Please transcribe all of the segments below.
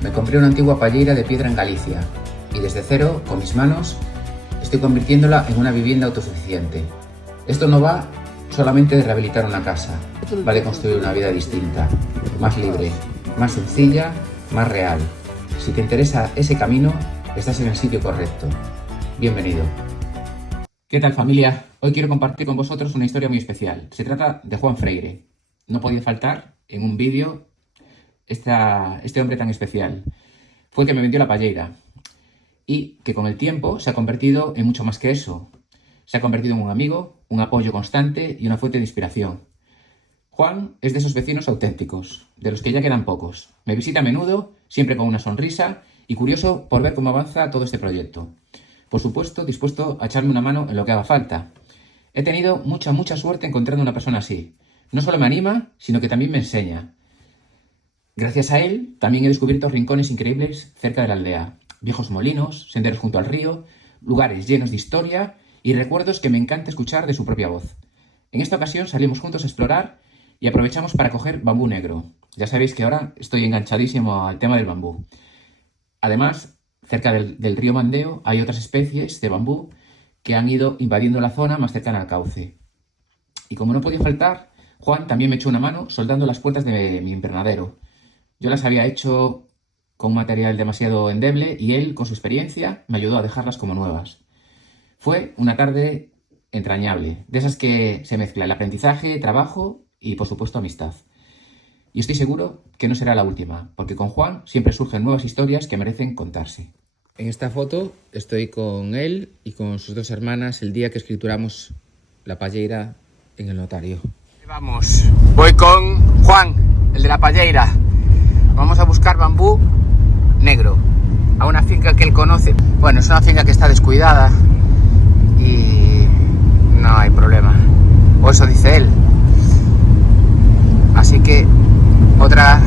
Me compré una antigua palleira de piedra en Galicia y desde cero, con mis manos, estoy convirtiéndola en una vivienda autosuficiente. Esto no va solamente de rehabilitar una casa, va de construir una vida distinta, más libre, más sencilla, más real. Si te interesa ese camino, estás en el sitio correcto. Bienvenido. ¿Qué tal, familia? Hoy quiero compartir con vosotros una historia muy especial. Se trata de Juan Freire. No podía faltar en un vídeo este hombre tan especial. Fue el que me vendió la palleira y que con el tiempo se ha convertido en mucho más que eso. Se ha convertido en un amigo, un apoyo constante y una fuente de inspiración. Juan es de esos vecinos auténticos, de los que ya quedan pocos. Me visita a menudo, siempre con una sonrisa y curioso por ver cómo avanza todo este proyecto. Por supuesto, dispuesto a echarme una mano en lo que haga falta. He tenido mucha suerte encontrando una persona así. No solo me anima, sino que también me enseña. Gracias a él, también he descubierto rincones increíbles cerca de la aldea. Viejos molinos, senderos junto al río, lugares llenos de historia y recuerdos que me encanta escuchar de su propia voz. En esta ocasión salimos juntos a explorar y aprovechamos para coger bambú negro. Ya sabéis que ahora estoy enganchadísimo al tema del bambú. Además, cerca del río Mandeo hay otras especies de bambú que han ido invadiendo la zona más cercana al cauce. Y como no podía faltar, Juan también me echó una mano soldando las puertas de mi invernadero. Yo las había hecho con material demasiado endeble y él, con su experiencia, me ayudó a dejarlas como nuevas. Fue una tarde entrañable, de esas que se mezcla el aprendizaje, trabajo y, por supuesto, amistad. Y estoy seguro que no será la última, porque con Juan siempre surgen nuevas historias que merecen contarse. En esta foto estoy con él y con sus dos hermanas el día que escrituramos la palleira en el notario. Vamos, voy con Juan, el de la palleira. Vamos a buscar bambú negro a una finca que él conoce. Bueno, es una finca que está descuidada y no hay problema, o eso dice él. Así que otra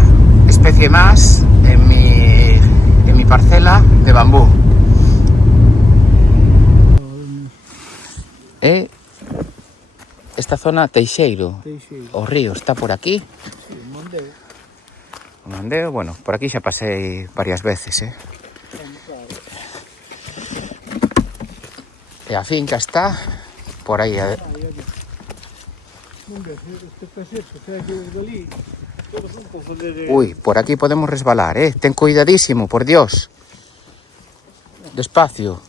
especie más en mi parcela de bambú. Esta zona Teixeiro, o río, está por aquí. Sí, Mandeo. Mandeo, bueno, por aquí ya pasé varias veces, Y a finca está por aí. Uy, por aquí podemos resbalar, Ten cuidadísimo, por Dios. Despacio.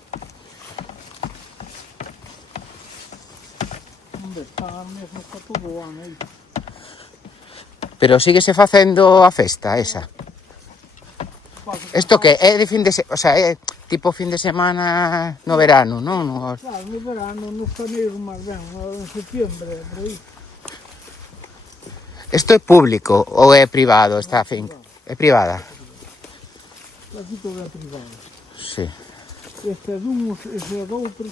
Pero síguese facendo a festa esa. Isto que é de fin de semana, o sea, é tipo fin de semana no verano, non? Claro, no verano, no xaneiro máis ben, en septiembre, por aí. Isto é público ou é privado esta finca? É privada? Aquí todo é privado. Sí. Este é dun, este é doutro.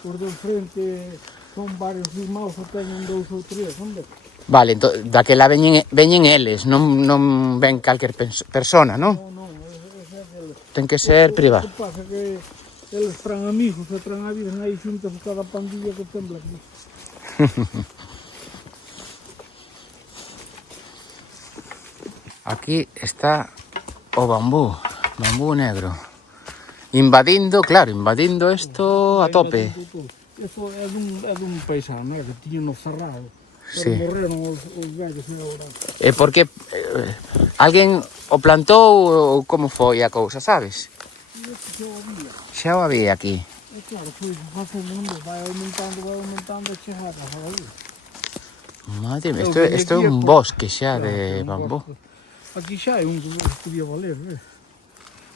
Por de frente son varios irmãos que teñen dous ou tres, onde? Vale, daquela veñen eles, non ven calquer persona, non? Non, ese é deles. Ten que ser privado. O que pasa que eles traen amigos, e traen a vida aí xuntas de cada pandilla que tembla aquí. Aquí está o bambú negro. Invadindo isto a tope. Isto é dun paisano, que tiña no cerrado. Sí. Pero morreron os vellos agora. E porque alguén o plantou ou como foi a cousa, sabes? Xa o había aquí. É claro, foi facendo, vai aumentando a chegada, aí. Madre mía, isto é un bosque xa de bambú. Aquí xa é un que podía valer,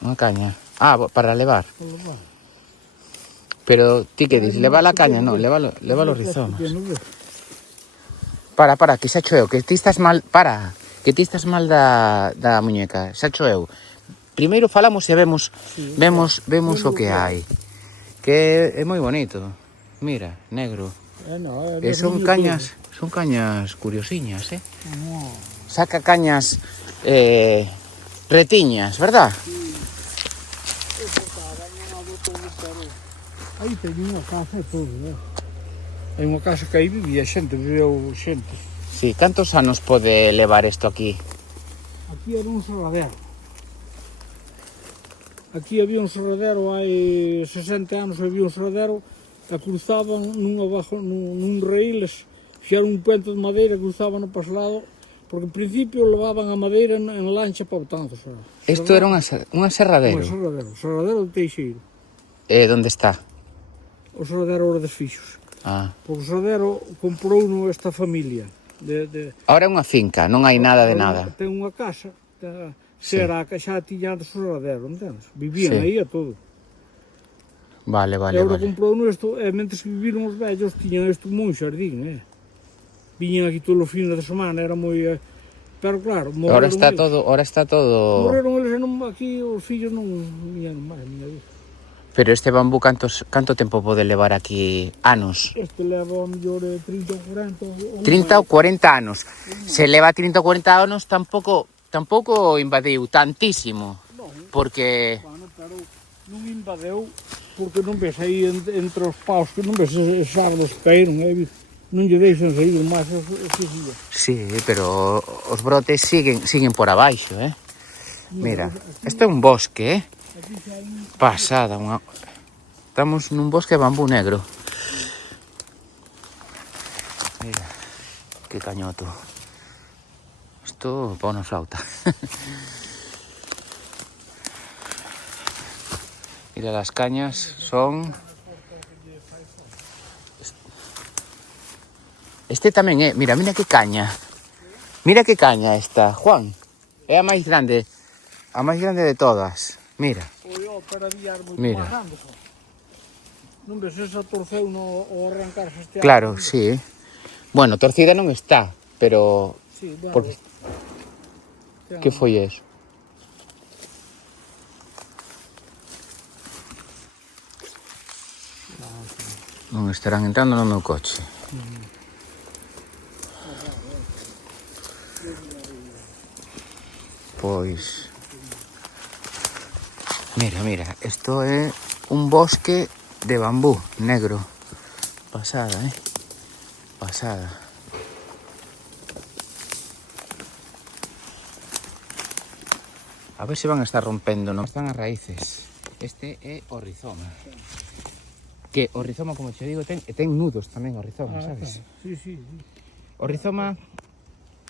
Unha caña. Ah, para levar. Para levar. Pero ti que dis, leva a caña, non, leva os rizomas. Para, que xa cho eu, que ti estás mal, que ti estás mal da muñeca, xa cho eu. Primeiro falamos e vemos o que hai. Que é moi bonito. Mira, negro. Son cañas curiosiñas, Saca cañas retiñas, verdad? Aí teño unha casa e todo, É unha casa que aí vivía xente, viveu xente. Sí, cantos anos pode levar isto aquí? Aquí era un saladero. Aquí había un serradero, hai 60 anos había un serradero, e cruzaban nun raíles, fixeron un puente de madeira, cruzaban para ese lado, porque en principio levaban a madeira en lancha para Betanzos. Isto era un aserradero. O serradero de Teixeiro. Onde está? O serradero Ora dos Fixos. Ah. Porque o serradero comprou-no esta familia. Ahora é unha finca, non hai nada de nada. Ten unha casa, será que xa tiña do serradero, entendes? Vivían Sí. aí a todo. Vale, E ahora comprou-no isto, e mentres que viviron os vellos, tiñan isto moi xardín, Viñan aquí todos os fines de semana, era moi... Pero claro, morreron Ahora está todo... Morreron eles, e non, aquí os fillos non viñan máis, Pero este bambú, canto tempo pode levar aquí? Anos? Este leva a mellor 30 ou 40... 30 ou 40 anos. Se leva 30 ou 40 anos, tampouco invadiu tantísimo. Porque... Bueno, pero non invadeu, porque non ves aí entre os paus, que non ves esas árboles que caíron, non lle deixan sair máis estes días. Sí, pero os brotes siguen por abaixo, Mira, isto é un bosque, Pasada, estamos nun bosque de bambú negro. Mira, que cañoto. Isto para unha flauta. Mira, las cañas son... Este tamén é, mira que caña. Mira que caña esta, Juan. É a máis grande de todas. Mira. Mira. Non ves esa torceu ao arrancarse este árbol? Claro, sí. Bueno, torcida non está, pero... Sí, bueno. Porque... Que foi eso? Non estarán entrando no meu coche. Pois... Mira, isto é un bosque de bambú negro. Pasada, Pasada. A ver se van a estar rompendo, non? Están as raíces. Este é o rizoma. Que o rizoma, como te digo, ten nudos tamén o rizoma, sabes? Sí. O rizoma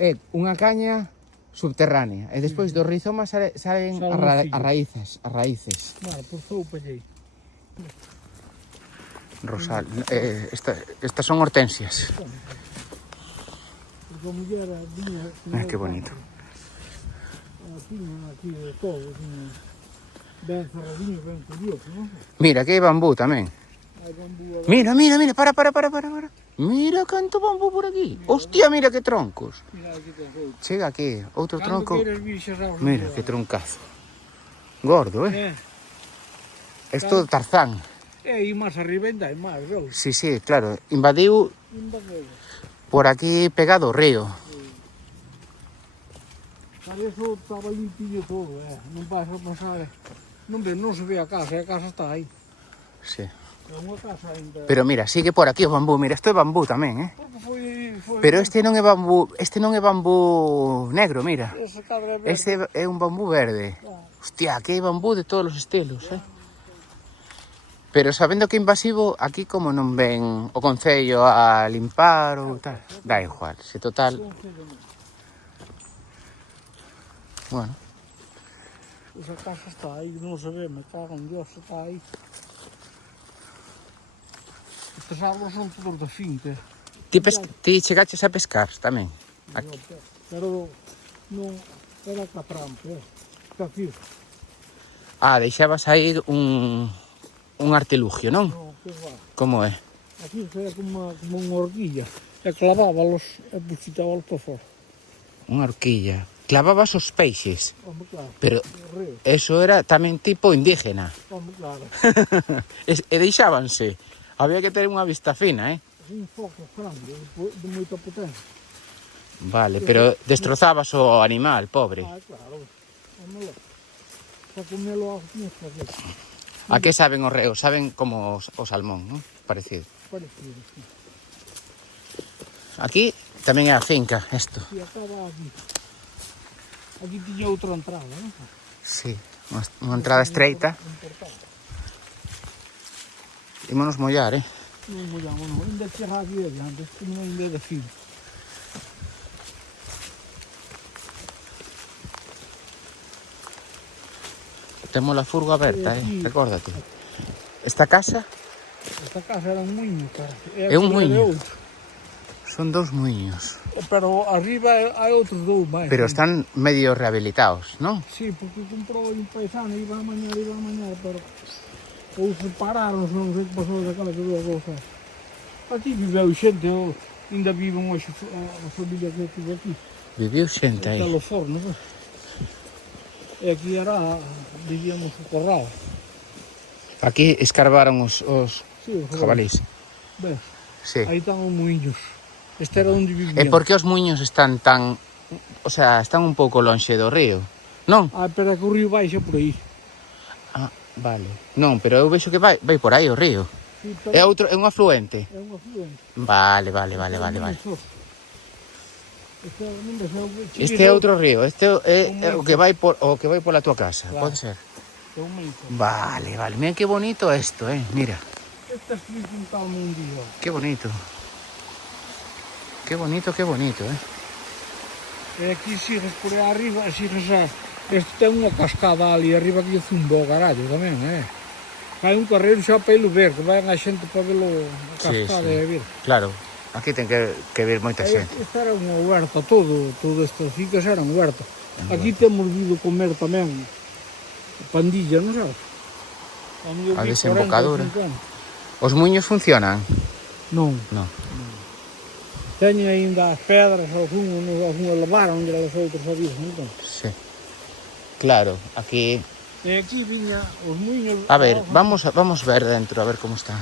é unha caña subterránea e despois do rizoma salen as raíces. Vale, por soupa aí. Rosal, estas son hortensias. Porque a muller viña... Que bonito. Aquí de todo, ben cerradinho, ben curioso, non? Mira, que hai bambú tamén. Hai bambú... Mira, para. Mira canto bambú por aquí. Hostia, mira que troncos. Mira, aquí ten outro. Chega aquí, outro tronco. Cando queres vir xa sabes... Mira, que troncazo. Gordo, Isto Tarzán. E máis arriba ainda hai máis, non? Sí, claro. Invadiu por aquí pegado o río. Para eso estaba limpinho todo, Non vas a pasar... Non se ve a casa está aí. Sí. É unha casa ainda... Pero mira, sigue por aquí o bambú. Mira, isto é bambú tamén, Porque foi... Pero este non é bambú negro, mira. Este é un bambú verde. Hostia, aquí hai bambú de todos os estilos, Pero sabendo que é invasivo, aquí como non ven o concello a limpar ou tal, dá igual, se total... Bueno. Esa casa está aí, non se ve, me cago en Dios, está aí. Estes árboles son todos da finca. Ti chegaches a pescar tamén? Aquí. Pero non era catrampe, está fijo. Deixabas aí un artilugio, non? Non, que va. Como é? Aquí era como unha horquilla. E clavábalos e puxitábalos para fora. Unha horquilla. Clavabas os peixes. Hombre, claro. Pero eso era tamén tipo indígena. Hombre, claro. E deixábanse. Había que ter unha vista fina, Un foco grande, de moita potencia. Vale, pero destrozabas o animal, pobre. Claro. Vámonos. Para comelo aos niños que hacer. A que saben os reos? Saben como o salmón, non? Parecido. Parecido, sí. Aquí tamén é a finca, isto. Si acaba aquí. Aquí tiña outra entrada, non? Sí, Unha entrada estreita. Ímonos mollar, Non mollamos, non. Ainda chega aquí adiante, isto non ainda de fin. Temos a furgo aberta, Aquí. recórdate. Esta casa Esta casa era un muiño, cara. É un muiño. Outro. son 2 muiños. Pero arriba hai outros dous máis. Pero están medio rehabilitados, non? Sí, porque comprou un paisano, iba a mañar, pero ou separaron, non sei que pasou daquela que deu a cousa. Aquí viveu xente, ainda viven hoxe a familia que tive aquí. Viviu xente aí. Aquelo forno, non? E aquí era, vivíamos o corral. Aquí escarbaron os Sí, o jabalís. Ves, Sí. aí están os muiños. Este era onde E vivían. por que os muiños están tan... O sea, están un pouco lonxe do río, non? Ah, pero é que o río baixa por aí. Ah, vale. Non, pero eu vexo que vai por aí o río. Sí, pero É un afluente. é un afluente. Vale. Este é outro río, este é o que vai pola tua casa, Claro. pode ser. É un meito. Vale. Mira que bonito esto, mira. Este es un tal mundial. Qué bonito. Qué bonito, E aquí sigues por aí arriba, sigues a... Este ten unha cascada ali arriba que lle zumba o carallo tamén, Hai un carreiro xa para ilo ver, que vayan a xente para velo a cascada sí. e ver. Claro, aquí ten que vir moita xente. Esta era unha huerta, todo estes ficas eran huerta. Aquí temos vido comer tamén pandilla, non sabes? A desembocadura. Os muiños funcionan? Non. Non. Teñen aínda as pedras, algún levaron, e os outros avisos, entón. Sí. Claro, aquí... E aquí viña os muiños... A ver, vamos ver dentro, a ver como está.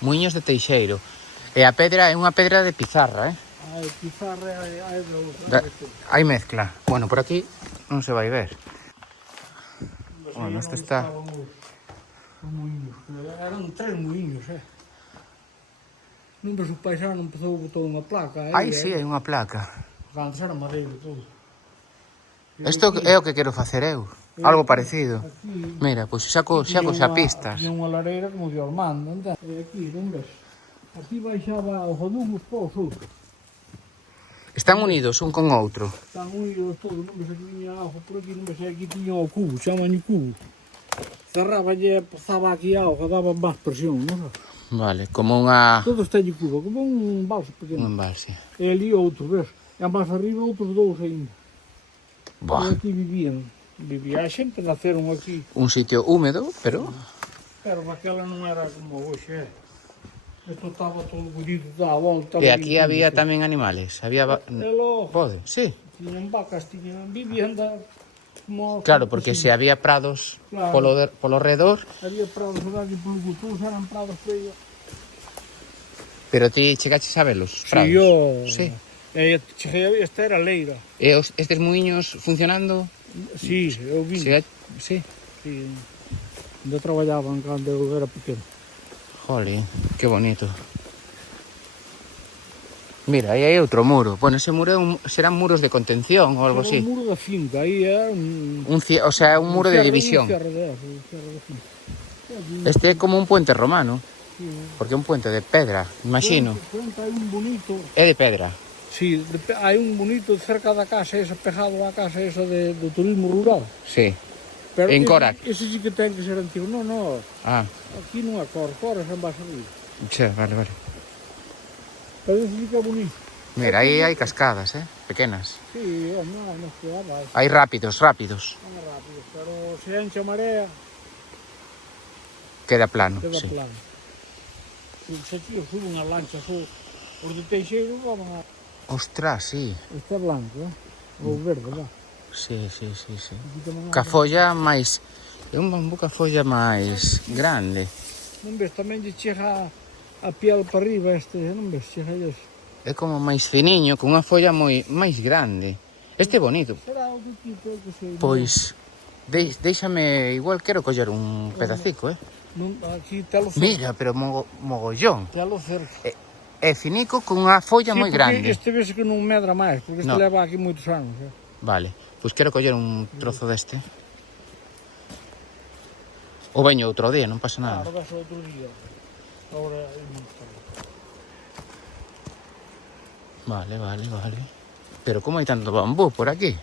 Muiños de Teixeiro. E a pedra é unha pedra de pizarra, Hai pizarra, hai de outra. Hai mezcla. Bueno, por aquí non se vai ver. Bueno, isto está... Os muiños, eran 3 muiños, Non ves o paisano empezou a botar unha placa, Aí sí, hai unha placa. Antes era madeira e todo. Isto é o que quero facer eu. Algo parecido. Aquí, Mira, pois saco xa pistas. Tiña unha lareira como de Armando, entende? E aquí, non ves? Aquí baixaba os adubos para os outros. Están unidos un con outro. Están unidos todos, non ves? Aquí viña auga por aquí, non ves? Aquí tiña o cubo, chaman cubo. Cerraballe, pasaba aquí a auga, daba máis presión, non sabes? Vale, como unha... Todos teñen cubo, como un balso Un pequeno. embalse. E ali outro, ves? E máis arriba outros dous ainda. E Buah, aquí vivía a xente, naceron aquí. un sitio húmedo, pero... Pero aquela non era como hoxe, Isto estaba todo bonito, toda a volta. E aquí había tamén animales. Había... E logo, Pode, sí. tiñan vacas, tiñan vivienda. Como Claro, porque se había prados Claro. polo redor, Había prados aquí polo culturo, eran prados para ellos. pero ti chegaches a velos, prados. Sí, yo... Sí. Cheguei a ver, esta era leira. E estes muiños funcionando? Sí, eu vim. Sí. Sí. Ainda traballaban cando eu era pequeno. Jolín, que bonito. Mira, aí hai outro muro. Bueno, ese muro serán muros de contención ou algo Era así. un muro da finca, aí era un... O sea, un muro de división. Un cierre de finca. Este é como un puente romano, Sí. porque é un puente de pedra, imagino. Hai un bonito... É de pedra. Sí, hai un bonito cerca da casa, esa pegado á casa esa do turismo rural. Sí. Pero En Corac. Ese sí que ten que ser antigo. No, Ah, aquí non é Corac é en base arriba. che, vale. Pero ese sí que é bonito. Mira, aí hai cascadas, pequenas. Sí, non se vai. Hai rápidos. Non é rápido, pero se enche a marea, Queda plano, queda sí. plano. Se aquí eu subo unha lancha, os de Teixeiro van a... Ostras, sí. Este é blanco, ou verde, va. Sí. Aquí tamén hai- Ca folla máis... É un bambú ca folla máis grande. Non ves, tamén lle chega a piel para arriba non ves, chega lle... É como máis finiño, con unha folla máis grande. Este é bonito. Será o que tipo que sei. Pois, déixame, igual quero coller un pedacico, Aquí telo cerca. Mira, pero mogollón. Telo cerca. É finico con unha folla moi grande. Este vese que non medra máis, porque este No. leva aquí moitos anos. Vale, pois quero coller un trozo deste. Ou veño outro día, non pasa nada. Ahora vas outro día. Ahora non está. Vale. Pero como hai tanto bambú por aquí?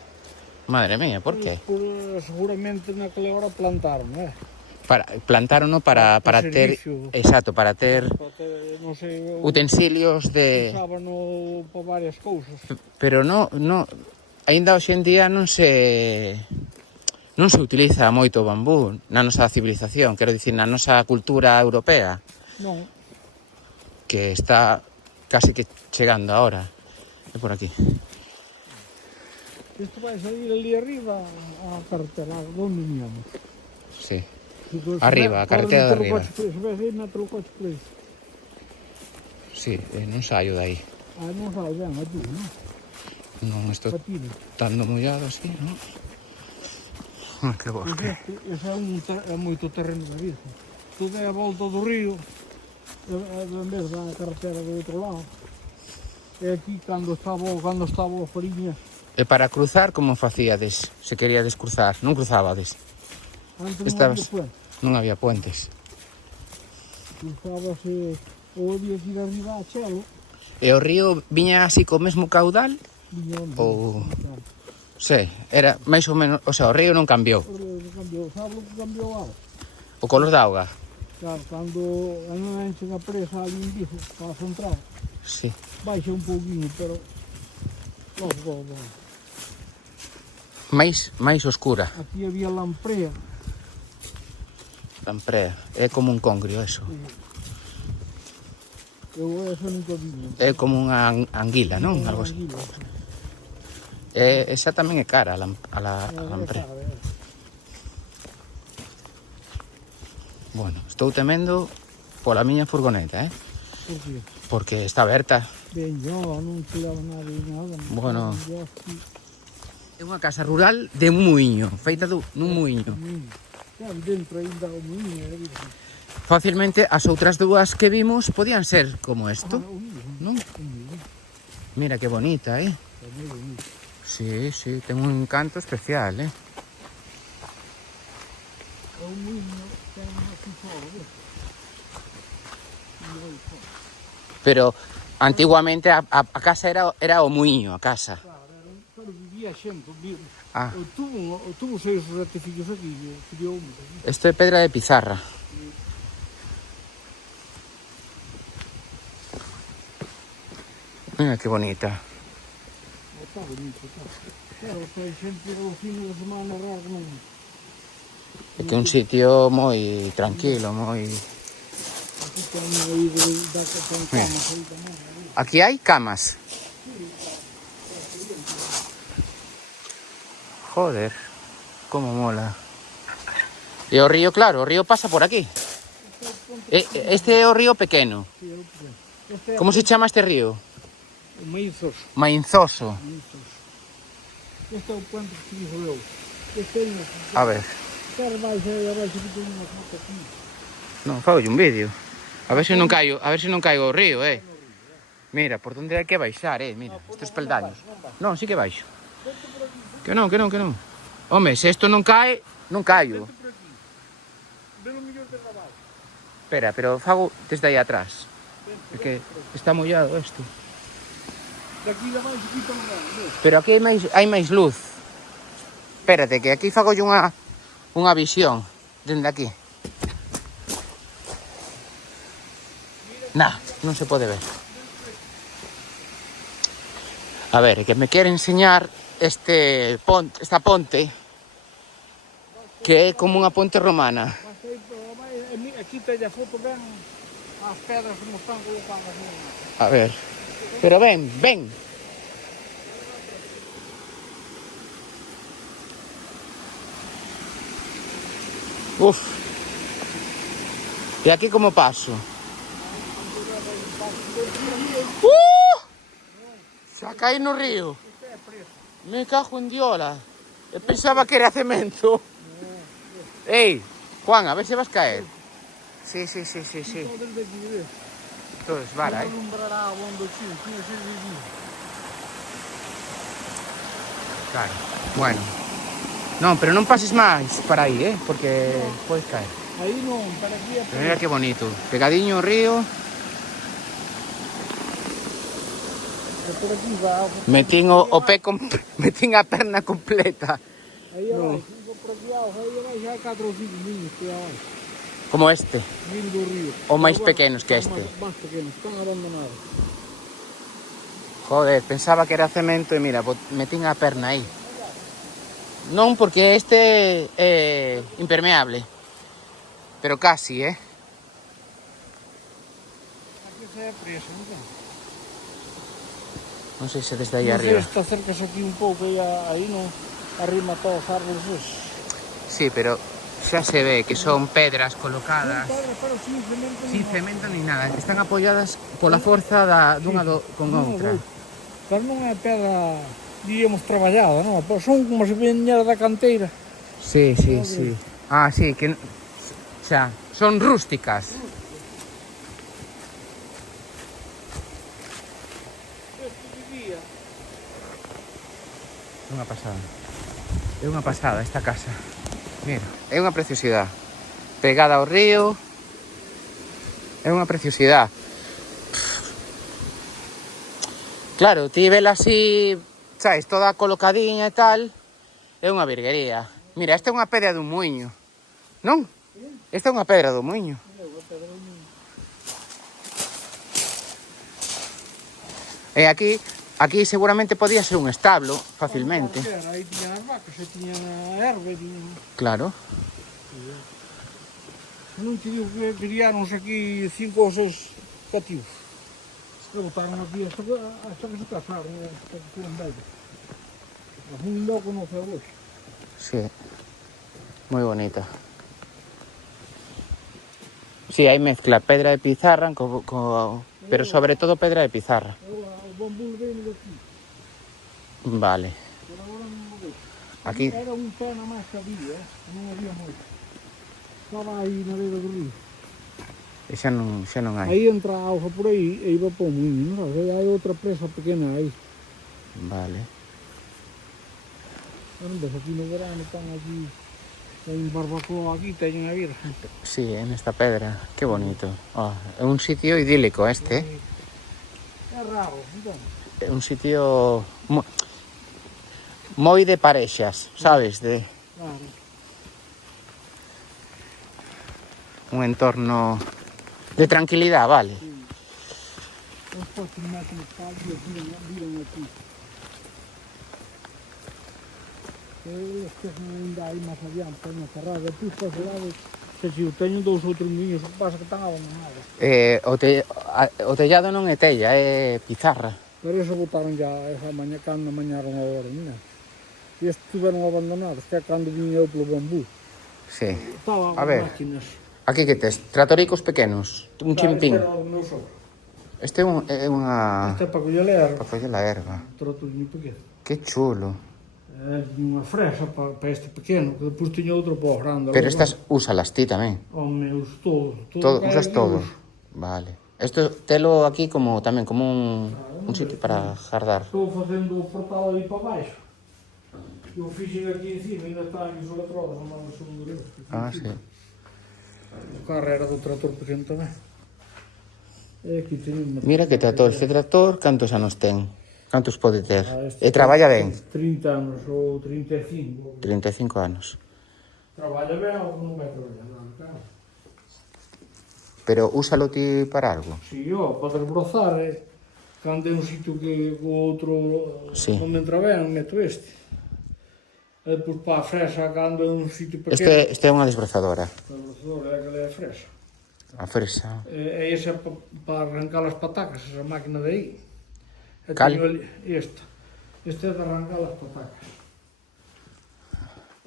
Madre mía, por qué? Seguramente naquela hora plantaron, Plantarono para ter... servicio. Exacto, para ter Non sei, utensilios de... usábano para varias cousas. Pero no, aínda hoxe en día non se utiliza moito o bambú na nosa civilización, quero dicir, na nosa cultura europea, Non, que está casi que chegando ahora. É por aquí. isto vai sair ali arriba a carretera, onde viñamos. Sí. Arriba, a carretera de arriba. Se ves aí, mete o coche por aí. Sí, non saio de aí. Non sai ben, aquí, non? Non estou Patino. estando mollado así, non? Que bosque. Ese é moito terreno da Virgen. Todo é a volta do río, en vez da carretera do outro lado. E aquí, cando estaba a Fariña, E para cruzar, como facíades? Se queríades cruzar, non cruzabades? antes Estabas- non había Non había puentes. cruzábase ou había que ir arriba a Chelo, E o río viña así co mesmo caudal? viña onde. Ou... Sí, era máis ou menos... O sea, o río non cambiou. O río cambiou, sabe o que cambiou agora? O color da auga. Claro, cando non enchen a presa ali en Vigo, para a central, Sí. baixa un pouquinho, pero logo. Máis oscura. Aquí había lamprea. Lamprea. É como un congrio, eso. Eu eso nunca vi. É como unha anguila, non? Algo así. Esa tamén é cara, a lamprea. Bueno, estou temendo pola miña furgoneta, Por qué? Porque está aberta. Ben, non te leva nada. Bueno. É unha casa rural de un muiño, feita nun muiño. Claro, dentro ainda o muiño, Facilmente as outras dúas que vimos podían ser como isto, non? Mira que bonita, Sí, ten un encanto especial, O muiño ten aquí fora, Pero antiguamente a casa era o muiño, a casa. Pero vivía xente, Ah, tuvo 6 ratificios aquí, criou un. isto é pedra de pizarra. Mira que bonita. Está bonito, está. Claro, hai xente ao fin de semana raro non. É que é un sitio moi tranquilo, moi... Aquí ten aí da con camas aí tamén. Aquí hai camas. Joder, como mola. E o río, claro, o río pasa por aquí. Este é o río pequeno. Este é Como se chama este río? o Maizos. Mainzoso. Este é o puente que digo eu. Este é A ver, Quero máis abaixo que ten unha foto aquí. non, fago un vídeo. A ver se non caigo ao río, Mira, por onde hai que baixar, mira, estes peldaños. Non, sí que baixo. Que non. Home, se isto non cae, non caio. Ven o millón de traballo. Espera, pero fago desde aí atrás. Porque está mollado isto. Daqui de abaixo quita un gran. Pero aquí hai máis luz. Espérate, que aquí fago unha visión dende aquí. Non se pode ver. A ver, que me quere enseñar esta ponte que é como unha ponte romana. Aquí te a foto ben as pedras como están colocadas. A ver. Pero ven. Uf. E aquí como paso? Xa caí no río. Me cago en diola. Eu pensaba que era cemento. Ei, Juan, a ver se vas caer. Sí, sí, sí, sí, sí. Todo desde aquí, ves? Todo es vara, Non alumbrará abondo chido, tiene que ser de día. Claro. Bueno. Non, pero non pases máis para aí, porque podes caer. Aí non, para aquí é Pero mira que bonito. Pegadiño ao río. por aquí va. Metín o pé, metín a perna completa. Aí abaixo, por aquí abaixo, aí abaixo hai 4 ou 5 niños que abaixo, Como este. vindo do río. Ou máis Agora, pequenos que están este. Máis pequenos, están abandonados. Joder, pensaba que era cemento e mira, metín a perna aí. Non porque este é impermeable. Pero casi, Aquí se é presa, non? Non sei se desde aí Non sei, arriba. está cerca aquí un pouco, aí non arrima todos os árboles esos. Sí, pero xa se ve que son pedras colocadas Pero sin cemento sin cemento ni nada. Están apoyadas pola forza dunha con outra. Pero non é pedra, diríamos, traballada, non? Son como se veñera da canteira. Sí, sí, sí. Ah, sí, que xa, son rústicas. É unha pasada. É unha pasada esta casa. Mira, é unha preciosidade. Pegada ao río. É unha preciosidade. Claro, ti vela así, sabes, toda colocadiña e tal. É unha virguería. Mira, esta é unha pedra dun muiño. Non? Esta é unha pedra do muiño. E aquí seguramente podía ser un establo, facilmente. Aí tiñan as vacas, aí tiñan a erva, Claro. Non te digo que criáronse aquí 5 ou 6 cativos. E botaron aquí hasta que se casaron, hasta que fueron vellos. Un loco non foi hoxe. Sí, moi bonita. Sí, hai mezcla pedra de pizarra, pero sobre todo pedra de pizarra. O bambú veio daqui. Vale. Pero agora non o vexo. Aquí. Era un pé na máis que había, non había moito. Estaba aí na beira do río. E xa non hai. Aí entra a auga por aí e iba para o muiño, non sabes? Hai outra presa pequena aí. Vale. Non ves, aquí no verano están aquí, teñen barbacoa aquí, teñen a virgen. Sí, en esta pedra. Que bonito. Oh, é un sitio idílico este, É raro, entón. É un sitio moi de parexas, sabes? Claro. Un entorno de tranquilidade, vale. Sí. Os coches meten os palos e viran aquí. Os que ainda hai máis adiante, na cerrada. E pus para ese lado, se o teño 2 ou 3 niños, o que pasa que están abandonados. O tellado non é tella, é pizarra. Pero eso botaron ya esa mañá, cando mañaron agora, mira. E estes estiveron abandonados, que é cando vin eu polo bambú. Sí. Estaban A ver. as máquinas. Aquí que tes? Tratoricos pequenos, un chimpín. Este era o meu sogro. Este é unha... Este é para coller erva. para coller a erva. Trotolinho pequeno. Que chulo. É unha fresa para este pequeno, que depois tiña outro para o grande. Pero estas úsalas ti tamén. Home, os todos. Usas todo. Vale. Isto telo aquí como tamén como un sitio para jardar. Estou facendo o portal aí para baixo. Eu fixen aquí encima, ainda está aquí os electrodos, non vamos segundo Deus. Ah, sí. O carro era do trator pequeno tamén. E aquí teñen... Mira que trator, este trator, cantos anos ten? Cantos pode ter? Este E traballa ben? 30 anos ou 35. 35 anos. Traballa ben ou non vai traballar, claro. Pero úsalo ti para algo? Si, para desbrozar, cando é un sitio que o outro Sí. non me entra ben, meto este. E depois para a fresa, cando é un sitio pequeno... Este é unha desbrozadora. A desbrozadora é aquela é a fresa. A fresa. E esa para arrancar as patacas, esa máquina de aí. E Cal? teño ali esta. Este é de arrancar as patacas.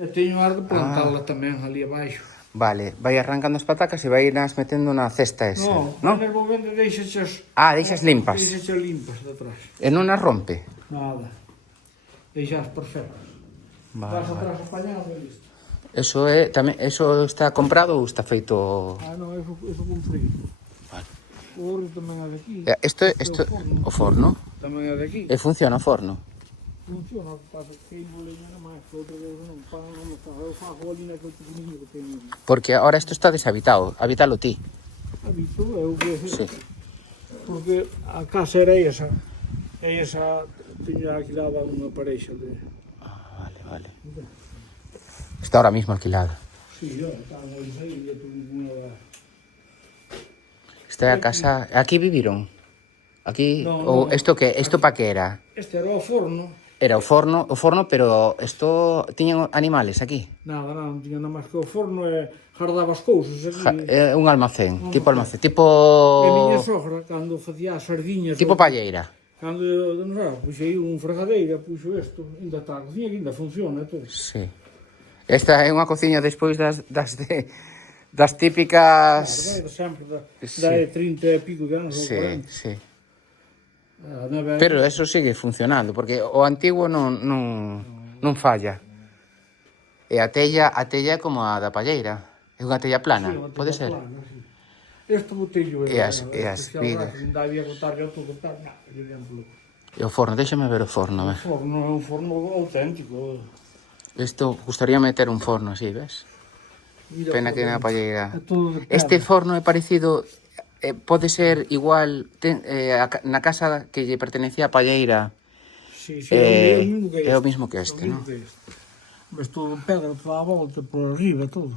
E teño ar de plantala tamén ali abaixo. Vale, vai arrancando as patacas e vai nas metendo na cesta esa. Non, no volvendo deixaxas... Deixas limpas. Deixaxas limpas de atrás. E non as rompe? Nada. Deixas perfectas. Vas atrás apañado e listo. Eso é tamén, eso está comprado ou está feito? Ah, non, eso comprei. Vale. O horno tamén é de aquí. Isto É o forno. Tamén é de aquí. E funciona o forno. Funciona, o que pasa é que queimo leña na máis, que outra vez non, para non me cago. Eu fago ali naquele pequenininho que teño. Porque ahora isto está deshabitado, habítalo ti. Habito, eu que... Sí. Porque a casa era esa. E esa tiña alquilada unha parexa de... Ah, vale. Está ahora mismo alquilada. Sí, yo, estaba aí, e tuve unha... Esta é a casa, aquí viviron. Aquí No, ou no. isto que, isto para que era? Este era o forno. Era o forno, pero isto tiñan animales aquí. Nada, non tiña nada máis que o forno e guardaba as cousas. É un almacén, tipo almacén, tipo E miña sogra, cando facía as sardiñas... tipo palleira. Cando, non sei, puxo aí unha fregadeira, puxo isto, ainda está a cociña, que ainda funciona e todo. Sí. Esta é unha cociña despois das típicas... Claro, sempre, Sí. da 30 e pico de anos, ou Sí, 40. sí. Pero Pero eso sigue funcionando, porque o antigo non falla. E a tella é como a da palleira. É unha tella plana, pode ser? Este botello E as vigas. Non había botarlle todo, tal, nada, lle dieron polo... E o forno, déxame ver o forno, O ver. forno é un forno auténtico. Isto, gustaría meter un forno así, ves? Mira, Pena que na palleira. é todo de pedra. Este forno é parecido, pode ser igual na casa que lle pertenecía a palleira. Sí, é o mismo que este. É o mismo que este, non? Ves todo pedra, toda a volta, por arriba, todo.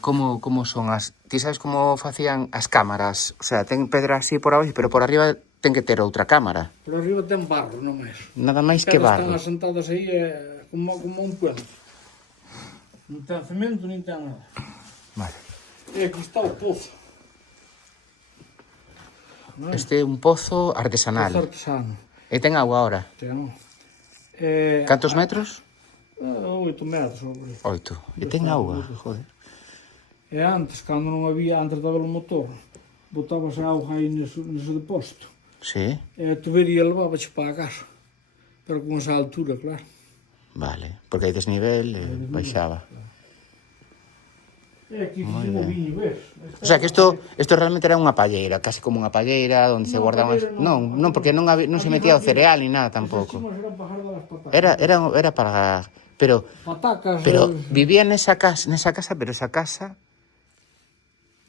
Como son as... Ti sabes como facían as cámaras? O sea, ten pedra así por abaixo, pero por arriba ten que ter outra cámara. Por arriba ten barro, non máis. Nada máis que Están barro. asentadas aí como un puente. Non ten cemento, nin ten nada. Vale. E aquí está o pozo. Este é un pozo artesanal. Pozo artesano. E ten agua ahora. Ten. Cantos metros? 8 metros, sobre. 8. E ten agua, joder. E antes, cando non había, antes de haber o motor, botábase auga aí nese depósito. Sí, E a tubería levábache para a casa. Pero con esa altura, claro. vale. Porque hai desnivel, baixaba. E aquí fixen o viño, ves? O sea, que isto realmente era unha palleira, casi como unha palleira onde se guardaban... Non, porque non se metía o cereal ni nada tampouco. Era para guardar as patacas. Era para... Pero Patacas. vivía nesa casa, pero esa casa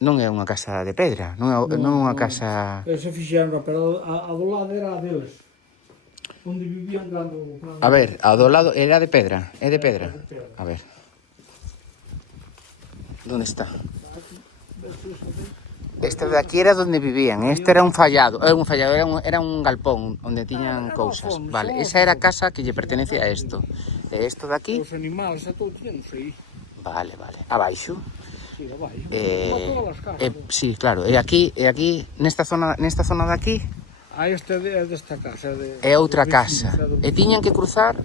non é unha casa de pedra, non é unha casa... Se fixeron, pero a do lado era a deles. Onde vivían cando... A ver, ao do lado era de pedra, é de pedra. A ver. Onde está? Este de aquí era onde vivían, este era un fallado, era un galpón onde tiñan cousas. Vale, esa era a casa que lle pertenece a isto. E isto de aquí... Os animales, a todo tiñan, sei. Vale. Abaixo. Sí, vai. Sí, claro. E aquí, nesta zona de aquí, Este é desta casa. é outra casa. E tiñan que cruzar,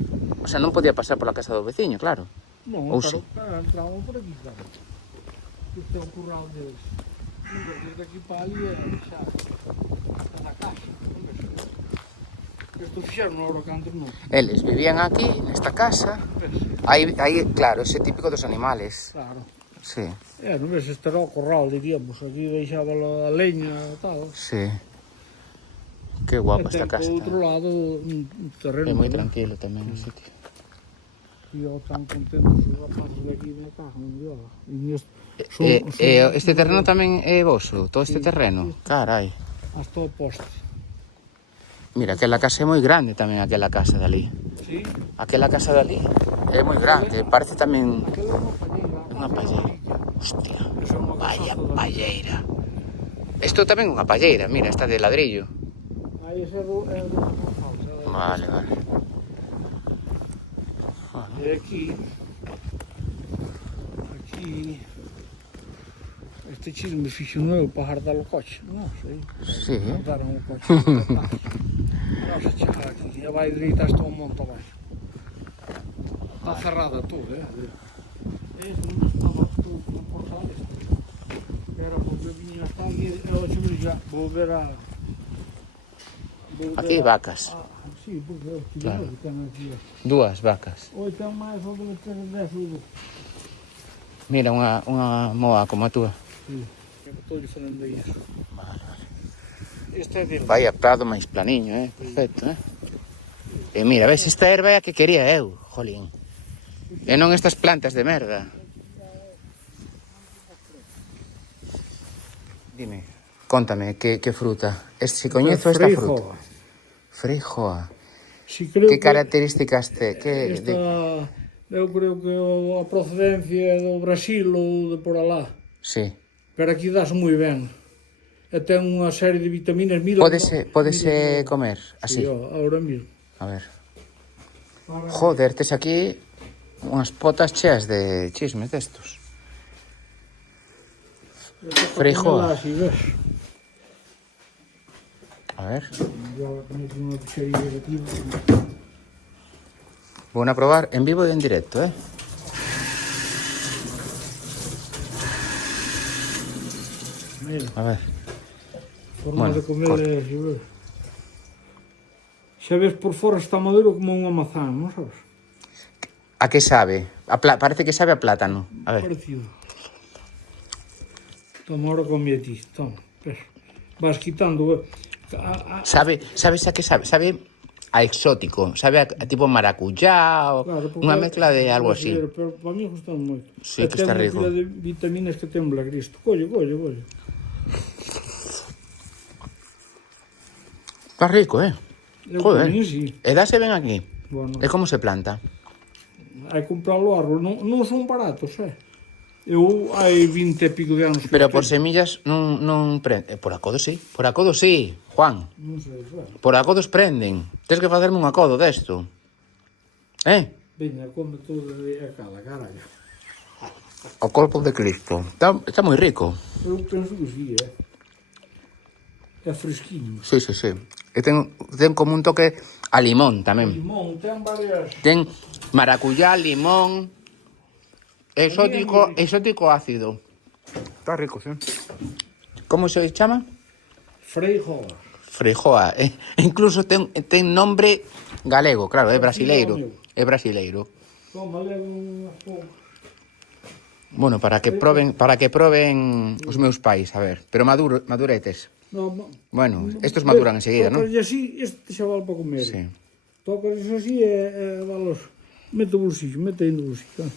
o sea, non podía pasar pola casa do veciño, claro. Non, Ou claro, sí. entraban por aquí, claro. Este é o curral deles. Desde aquí para ali é xa na casa. Isto fixeron agora que antes non. Eles vivían aquí, nesta casa. Aí, claro, ese típico dos animales. Claro. Sí. Non ves, este era o corral, diríamos. Aquí deixaba a leña e tal. Sí. Que guapa esta casa. E por outro lado, un terreno. É moi tranquilo tamén o sitio. E eu tan contento os rapazes de aquí me cago en Dios. Este terreno tamén é voso, todo este terreno? Carai. Hasta o poste. Mira, aquela casa é moi grande tamén, aquela casa de ali. Sí. Aquela casa de ali é moi grande, parece tamén Aquela é unha palleira. Hostia, vaya palleira. Isto tamén é unha palleira, mira, esta de ladrillo. Aí ese é do Vale. E aquí, este chisme fixo eu para guardar o coche. Non sei. Sí. Guardaron o coche. Vamos a chegar aquí, já vai direito hasta o monte abaixo. Está cerrada tudo, Este estaba todo no portal este. Era porque viña hasta aquí, eu já vou ver a... Aquí hai vacas. Sí, porque eu Claro. ten aquí. 2 vacas. Ou ten máis ou debe ter 10 ou Mira, unha moa como a túa. Sí. Estou diferente aí. Vale, vale. Este é dele. Vaya prado máis planiño, perfecto, E mira, ves, esta erva é a que quería eu, jolín. E non estas plantas de merda. Dime, cóntame, que fruta? Si coñezo esta fruta. Freijoa. Si, creo que características te? Esta, eu creo que a procedencia é do Brasil ou de por alá. Sí. Pero aquí dáse moi ben. E ten unha serie de vitaminas. Mira, Pódese comer así? Sí, ahora mismo. A ver. Joder, tes aquí unhas potas cheas de chismes destos. Freijoa. Así, ves? A ver. Eu teño unha cucharilla de aquí. Vou a probar en vivo e en directo, Mira. A ver. Forma de comer é así, ves? Xa ves, por fora está maduro como unha mazán, non sabes? A que sabe? Parece que sabe a plátano. A ver. Parecido. Toma, ahora come a ti. Toma, ves. Vas quitando. Sabes a que sabe? Sabe a exótico. Sabe a tipo maracuyá ou Claro, unha mezcla de algo así. Pero para mí gusta moito. Sí, que está rico. Ten unha pila de vitaminas que ten Blacristo. Colle. Está rico, Joder. Sí. E dáse ben aquí. Bueno, E como se planta? hai que comprarlo árbol. Non son baratos, Eu hai 20 e pico de anos. Pero por semillas non prende. Por acodo sí. Por acodo sí, Juan. Non sei, claro. Por acodos prenden. Tens que facerme un acodo desto. Veña, come todo a cada, carallo. O corpo de Cristo. Está moi rico. Eu penso que sí, É fresquinho. Sí. E ten como un toque a limón tamén. Limón, ten varias... Ten maracuyá, limón, exótico ácido. Está rico, sí. Como se chama? Freijoa. Freijoa. Incluso ten nombre galego, claro, é brasileiro. É brasileiro. Toma, levo unha pouca. Bueno, para que proben os meus pais, a ver. Pero maduretes. Bueno, estos maduran enseguida, non? Tocas así, este xa vale para comer. Sí. Tocas así e valos. Mete o bolsillo, mete aí no bolsillo.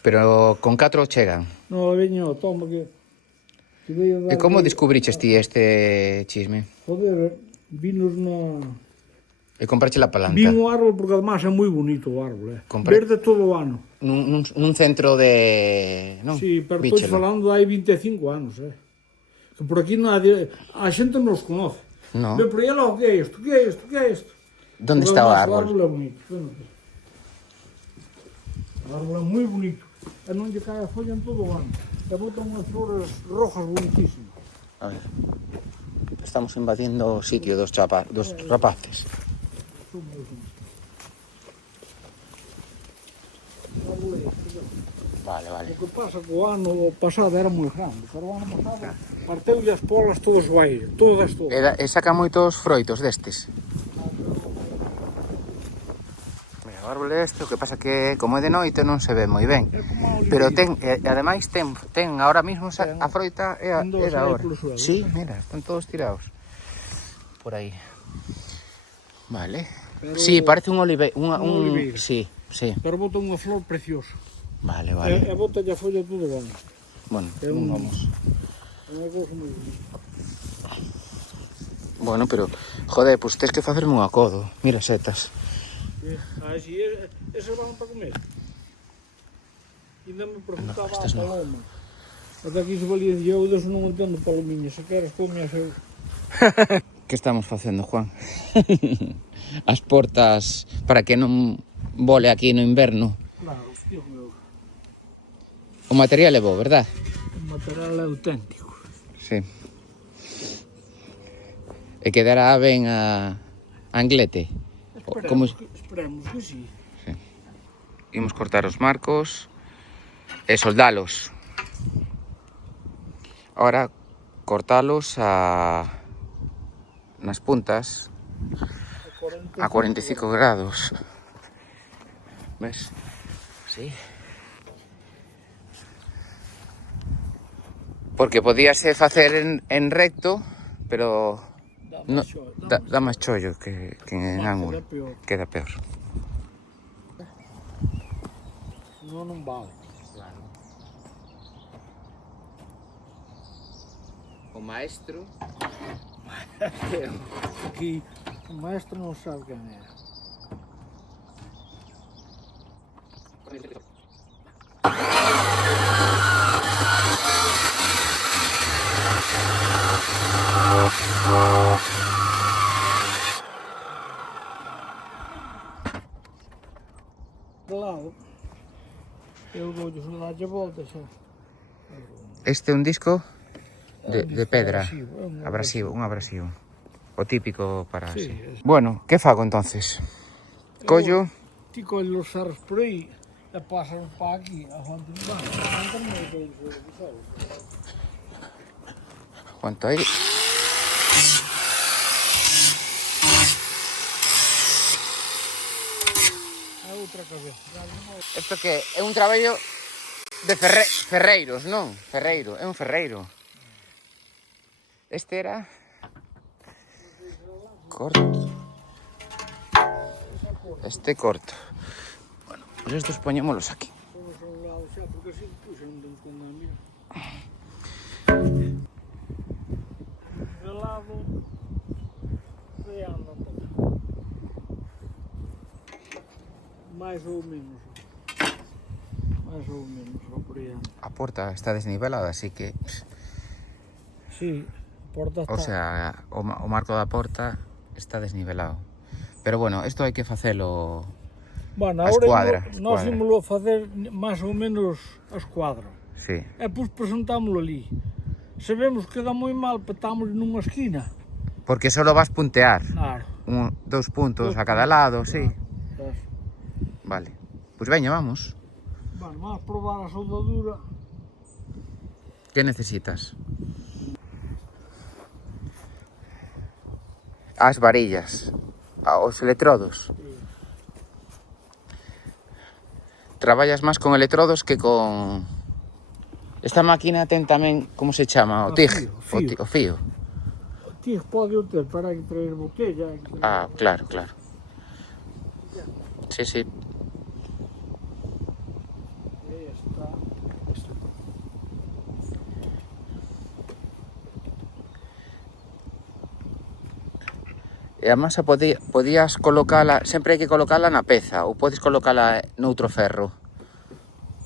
Pero con 4 chegan. No, veño, toma que... E como descubriches ti este chisme? Joder, vinos na... E comprache la palanta? Vin o árbol porque además é moi bonito o árbol, Verde todo o ano. Nun centro de... non? Sí, pero estou falando hai 25 anos, Que por aquí nadie... A xente non os conoce. No. Ve por aí, o que é isto? Que é isto? Que é isto? Donde está o árbol? O árbol é bonito. O árbol é moi bonito. E non lle cae a folla en todo o ano. E botan unhas flores rojas bonitísimas. A ver. Estamos invadindo o sitio dos rapaces. Vale. O que pasa que o ano pasado era moi grande, pero o ano pasado parteulle as polas todos o aire, todas. E saca moitos froitos destes. Mira, o árbol este, o que pasa que como é de noite non se ve moi ben. Pero ademais ten ahora mismo a froita é da hora. Sí, mira, están todos tirados. Por aí. Vale. Sí, parece un oliveira. Sí. Pero bota unha flor preciosa. Vale. E bota a folla todo o ano. Bueno, non vamos. É unha cousa moi bonita. Bueno, pero, joder, pues tens que facerme un acodo. Mira, setas. Así, eses van para comer. Ainda me preguntaba a paloma. Ata aquí se valía dicir, eu deso non entendo palomiña, se queres come a seu. Que estamos facendo, Juan? As portas para que non vole aquí no inverno. Claro, hostia, meu. O material é bo, verdad? O material é auténtico. Sí. E quedará ben a anglete. Esperemos que sí. Imos cortar os marcos e soldalos. Ahora cortalos nas puntas a 45 grados. ¿Ves? Sí. Porque podíase facer en recto, pero Dá no, máis xo- dá máis chollo que en ángulo. queda peor. Queda peor. Senón non vale. Claro. O maestro... Aquí o maestro non sabe quen é. De lado, eu dou-lles a darlle volta xa. Este é un disco de disco pedra. abrasivo, é un Abrasivo, un abrasivo. O típico para Sí, así. es- Bueno, que fago entonces? Collo, Ti colles os sarros por aí e pasas para aquí, a fonte de banco. Non ten moito que ir de sol. cuánto aí? A outra cabeza. Isto que é un traballo de ferreiros, non? Ferreiro, é un ferreiro. Este era corto. Este corto. Bueno, pues estos poñémolos aquí. Vamos a un lado xa, porque así puxen un con a mira. De lado, de anda todo. Mais ou menos. Mais ou menos, só por aí anda. A porta está desnivelada, así que... Sí, a porta está. O sea, o marco da porta está desnivelado. Pero bueno, isto hai que facelo... Bueno, a agora escuadra, nós escuadra. ímolo a facer máis ou menos a escuadra. Sí. E pois presentámoslo ali. Se vemos que queda moi mal, petámoslo nunha esquina. Porque solo vas puntear. Claro. Dos puntos Dos a cada puntos, lado, sí. Claro. Vale. Pues veña, vamos. Bueno, vamos a probar a soldadura. ¿Qué necesitas? As varillas. Os electrodos. Traballas máis con electrodos que con... Esta máquina ten tamén, como se chama? O O TIG. fío. O fío. Ti pode o ter para que traer botella. Ah, claro, claro. Sí, sí. Aí está. E a masa podías colocala, sempre hai que colocala na peza, ou podes colocala noutro ferro.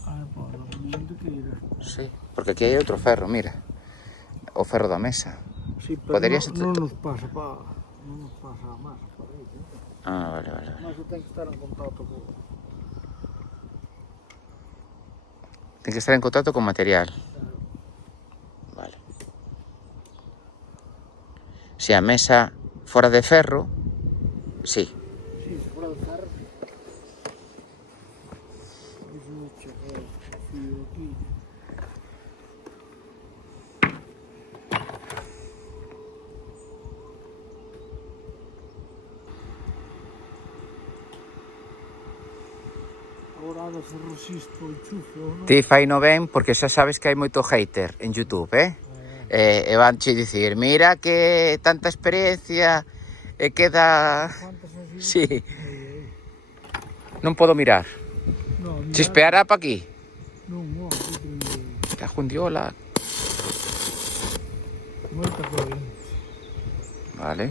Ai, pode, onde que ir. Sí, porque aquí hai outro ferro, mira. O ferro da mesa. Sí, pero Poderías... non nos pasa para... Non nos pasa a masa para aí. Ah, vale, vale. Mas ten que estar en contacto con... Ten que estar en contacto con material. Vale. Se a mesa fora de ferro, sí. Sí, fora de ferro. Deixa-me chegar o fio aquí. Agora se resiste o enchufe ou non. Ti faino ben porque xa sabes que hai moito hater en YouTube, e van che dicir, mira que tanta experiencia e queda... Cuántas así? Sí, non podo mirar. Non, Chispeará pa aquí. non, non, Cajo en diola. moita corriente. Vale.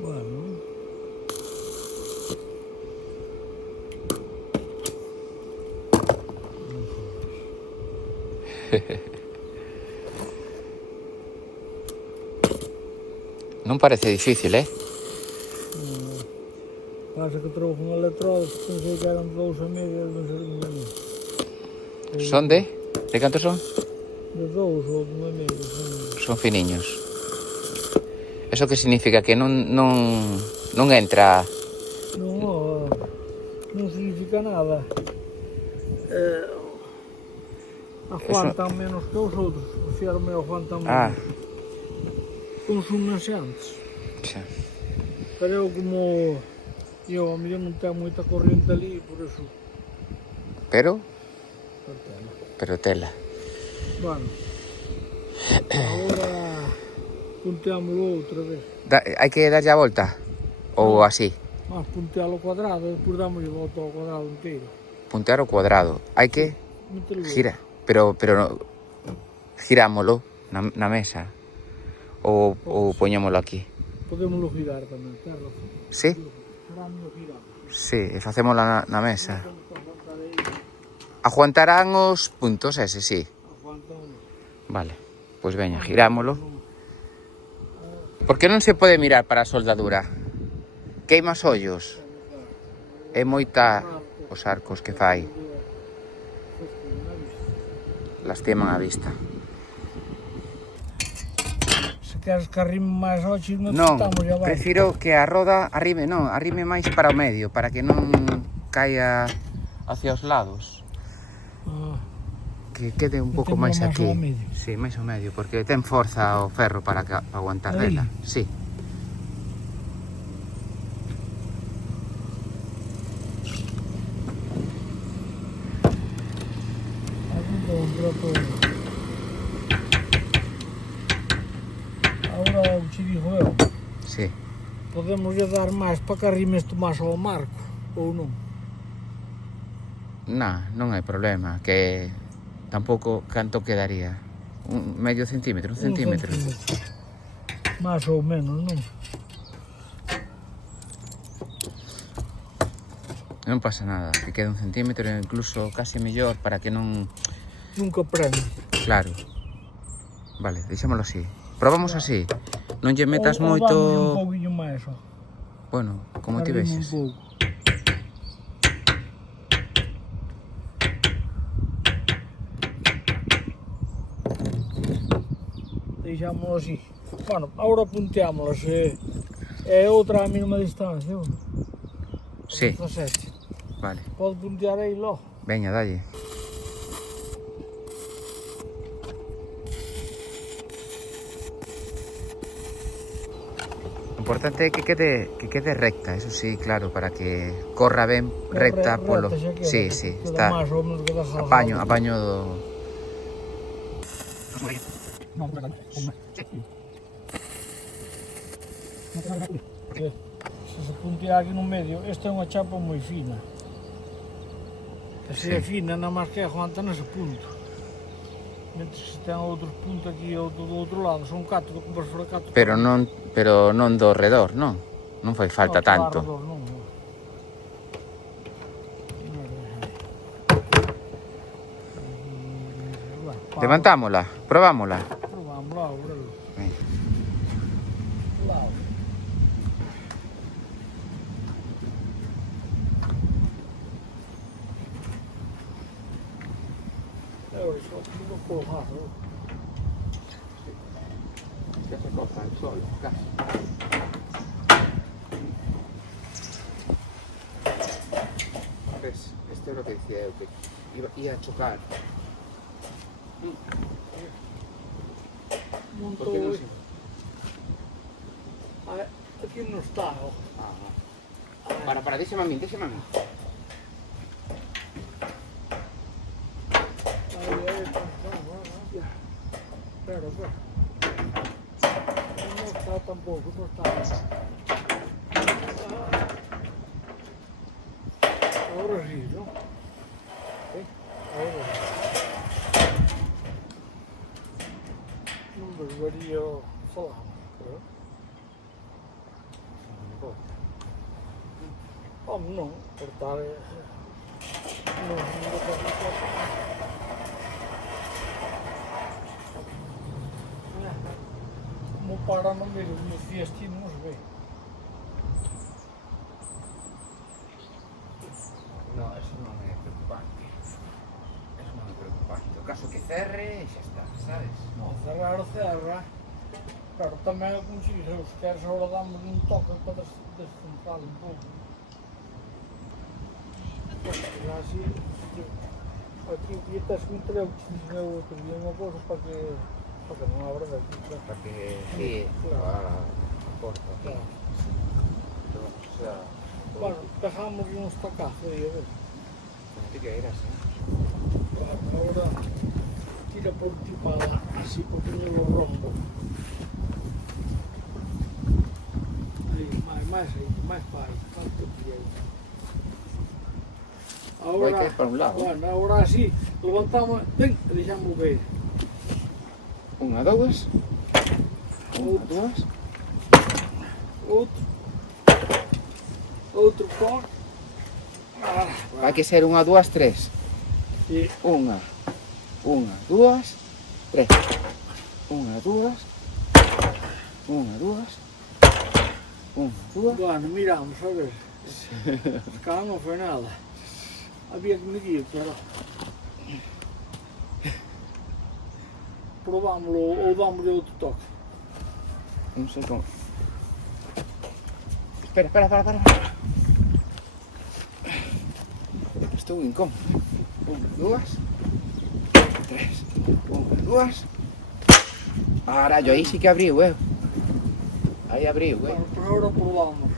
Bueno. Non parece difícil, Pasa que trouxe un electrodo, pensei que eran 2,5, non sei como. Son de? De cantos son? De 2 ou 1,5. Son finiños. Eso que significa que non entra... Non, non significa significa nada. Aguantan menos que os outros, os fierme aguantan menos. Consúmense antes. Xa. Pero eu como a mellor non ten moita corriente ali, por eso. Pero Tela. tela. Bueno, agora punteámoslo outra vez. Hai que darlle a volta? Ou así? Mas puntealo ao cuadrado, despois damos a volta ao cuadrado inteiro. Puntear o cuadrado. Hai que Mételo. gira, pero girámolo na mesa. Ou poñémolo aquí. Podémoslo girar tamén, ten razón. Sí? Será mellor girar. Sí, e facémolo na mesa. Aguantarán os puntos ese, sí. Aguantan. Vale, pois veña, girámolo. Por que non se pode mirar para a soldadura? Queima os ollos. É moita os arcos que fai. Lastiman a vista. Se queres que arrime máis ao chisme, Non, estamos ya abaixo. prefiro que a roda arrime máis para o medio, para que non caia hacia os lados. Que quede un pouco máis aquí. Ao medio. Sí, máis ao medio, porque ten forza o ferro para aguantar Aí. dela. Sí. Agora o che digo eu, Sí. podemos lle dar máis para que arrime isto máis ao marco, ou non? Non hai problema, que tampouco canto quedaría. Un medio centímetro, un centímetro. Máis ou menos, non? Non pasa nada, que quede un centímetro, incluso casi mellor para que non... Nunca prende. Claro. Vale, deixémolo así. Probamos así. Non lle metas Ou moito... dámoslle un pouquinho máis, ó. Bueno, como ti Arrime vexes. un pouco. Deixámoslo así. Bueno, agora punteámoslo, se é outra a mesma distancia, ou? Sí, 17. vale. Pode puntear aí logo. Veña, dalle. O importante é que quede recta, eso sí, claro, para que corra ben recta polo... xa queda, Sí, sí, queda está... máis ou menos queda jalado. Apaño do... Se se puntea aquí no medio, esta é unha chapa moi fina. Se é fina, nada máis que aguanta nese punto. Mentre se ten outros puntos aquí ou do outro lado, son 4, do compresor 4. Pero non do redor, non? Non fai falta tanto. Levantámola, probámola. Probamos lá, obrelo. Veña. Lá. Iso non puedo máis, Ya se corta el suelo, casi. ¿Ves? Esto es lo que decía yo, que iba a chocar. ¿Por qué no se...? Aquí non está, ó. Para, déxeme a min. Pero, non está tampouco, non está. Agora sí, non? Agora sí. Non debería falar, pero... Non, cortar é... Non dá para cortar. Como para no medio de unos días que non se ve. No, eso non é preocupante. Eso non é preocupante. O caso que cerre e xa está, sabes? Non, cerra. Pero tamén é conseguir, se queres agora damos un toque para descentrar un pouco. Bueno, así, aquí estás un treo que tiene otro día una cosa para que no abra de aquí, claro. Para que sí, Claro. a corto aquí. Claro. Pero, o sea, Bueno, dejamos un estacazo ahí, a ver. como te quieras, ¿eh? Ahora tira por ti para así porque no lo rompo. Aí, máis para aí, tanto que aí. Vai caer para un lado. Bueno, ahora sí, levantamos, ven, e deixamos ver. Unha, dúas. Unha, dúas. Outro por. Vai que ser unha, dúas, tres. E Unha, dúas, tres. Unha, dúas. Unha, dúas. Unha, dúas. bueno, miramos, a ver. Cá non foi nada. Había que medir, pero... Probámoslo ou dámosle outro toque. Non sei como. Espera. Estou incómodo. Unha, dúas. Tres. Unha, dúas. Carallo, aí sí que abriu, Aí abriu, Bueno, pues agora probamos.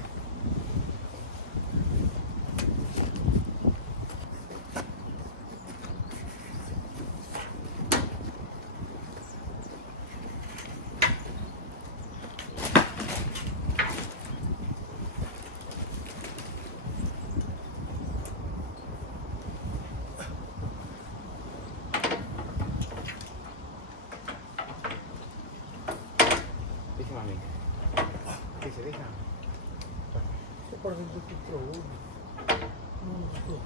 Déjame a mí. Déjame. Você parece que tu trouxe. Não gostou.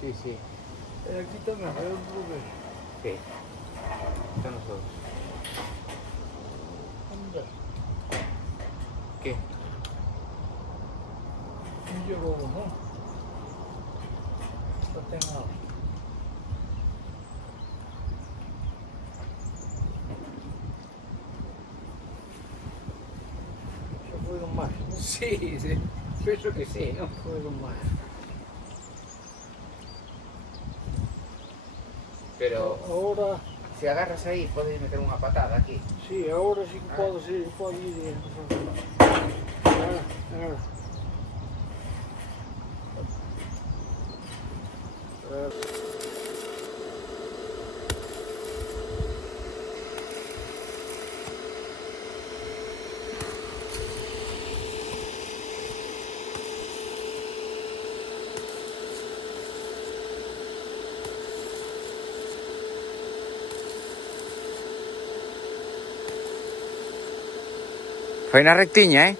Sí, sí. Aqui também, eu vou ver. Sí. Están los dos. Vamos ver. ¿Qué? Não chegou, não? Só tem nada. Já foi demais. Sí, sí. Pienso que sí, ¿no? Foi demais. Pero Agora, si agarras ahí, puedes meter una patada aquí. sim, agora sim que pode ser, pode ir dentro. Agora. Fue una rectiña, ¿eh?